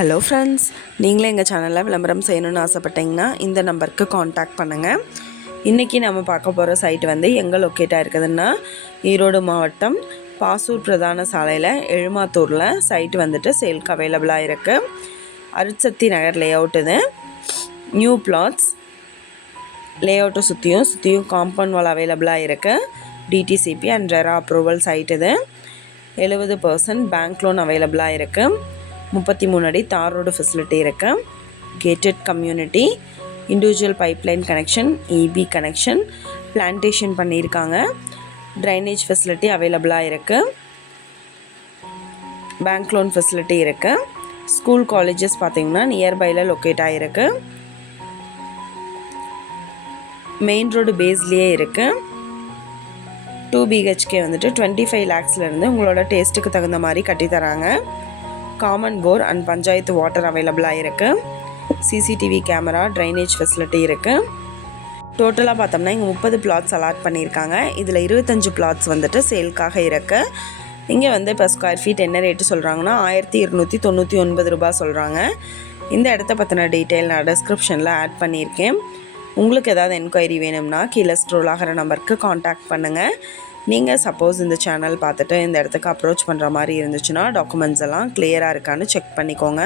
Hello friends, நீங்களே எங்கள் சேனலில் விளம்பரம் செய்யணும்னு ஆசைப்பட்டீங்கன்னா இந்த நம்பருக்கு காண்டாக்ட் பண்ணுங்கள். இன்றைக்கி நம்ம பார்க்க போகிற சைட் வந்து எங்கே லொக்கேட்டாக இருக்குதுன்னா ஈரோடு மாவட்டம் பாசூர் பிரதான சாலையில் எழுமாத்தூரில் சைட் வந்துட்டு சேல்க்கு அவைலபிளாக இருக்குது. அருட்சக்தி நகர் லேஅவுட் இது. நியூ பிளாட்ஸ் லேஅவுட்டை சுற்றியும் காம்பவுண்ட் வால் அவைலபிளாக இருக்குது. DTCP and RERA approval site இது. 70% பேங்க் லோன் அவைலபிளாக இருக்குது. 33 அடி தார் ரோடு ஃபெசிலிட்டி இருக்குது. Gated community, individual pipeline connection, EB connection, plantation பண்ணியிருக்காங்க. ட்ரைனேஜ் ஃபெசிலிட்டி அவைலபிளாக இருக்குது. பேங்க் லோன் ஃபெசிலிட்டி இருக்குது. ஸ்கூல் காலேஜஸ் பார்த்திங்கன்னா நியர்பையில் லொக்கேட் ஆகிருக்கு. மெயின் ரோடு பேஸ்லேயே இருக்குது. 2 BHK வந்துட்டு 25 lakhsலேருந்து உங்களோட டேஸ்ட்டுக்கு தகுந்த மாதிரி கட்டித்தராங்க. Common bore and panchayat water அவைலபிளாக இருக்குது. சிசிடிவி கேமரா, ட்ரைனேஜ் ஃபெசிலிட்டி இருக்குது. டோட்டலாக பார்த்தோம்னா இங்கே 30 பிளாட்ஸ் அலாட் பண்ணியிருக்காங்க. இதில் 25 பிளாட்ஸ் வந்துட்டு சேல்க்காக இருக்குது. இங்கே வந்து இப்போ ஸ்கொயர் ஃபீட் என்ன ரேட்டு சொல்கிறாங்கன்னா 1299 ரூபா சொல்கிறாங்க. இந்த இடத்த பற்றின டீட்டெயில் நான் டிஸ்கிரிப்ஷனில் ஆட் பண்ணியிருக்கேன். உங்களுக்கு ஏதாவது என்கொயரி வேணும்னா கீழே ஸ்க்ரோல் ஆகிற நம்பருக்கு காண்டாக்ட் பண்ணுங்கள். நீங்கள் சப்போஸ் இந்த சேனல் பார்த்துட்டு இந்த இடத்துக்கு அப்ரோச் பண்ணுற மாதிரி இருந்துச்சுன்னா டாக்குமெண்ட்ஸ் எல்லாம் கிளியராக இருக்கான்னு செக் பண்ணிக்கோங்க.